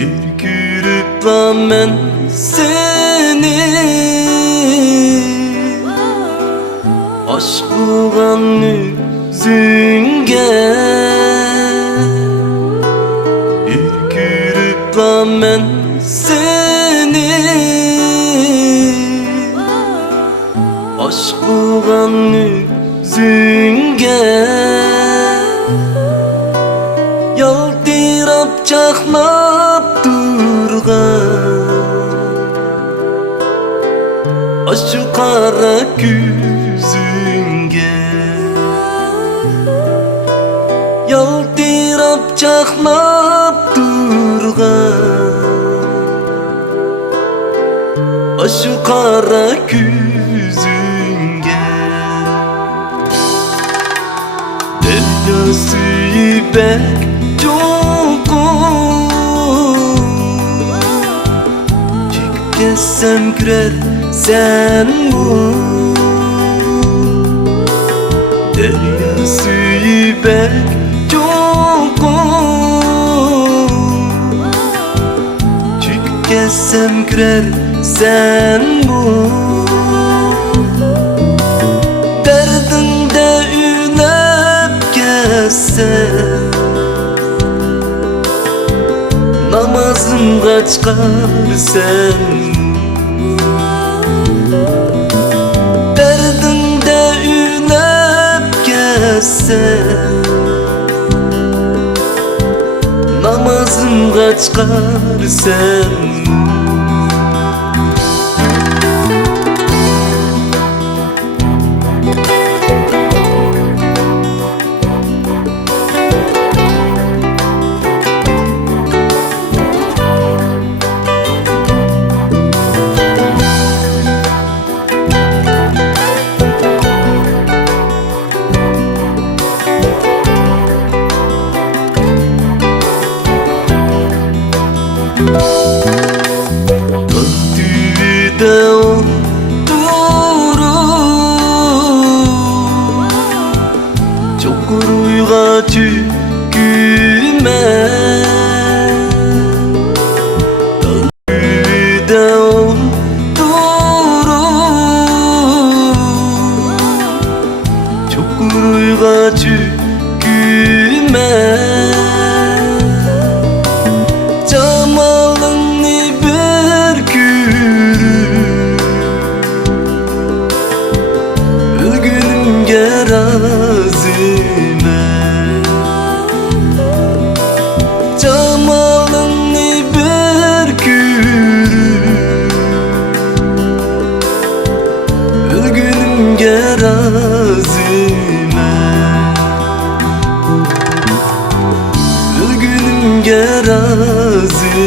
Ürkürüp men seni aşk kılgan yüzüңge Ürkürüp men seni aşk kılgan yüzüңge Yaltırap çaknap aşk kara küzüңge Yaltırap çaknap aşk kara küzüңge Deryası ipek Kessem kürer sen bu Deryası ipek Kessem kürer sen bu Derdinde ünep kessem Namazın kaçkar sen Derdinde ünep kessem Namazın kaçkar sen Tüyde oturup çok rüyga çüküme Tüyde oturup çok rüyga çüküme Razime Cemalını bir kürü Ölgünümge razime Ölgünümge razime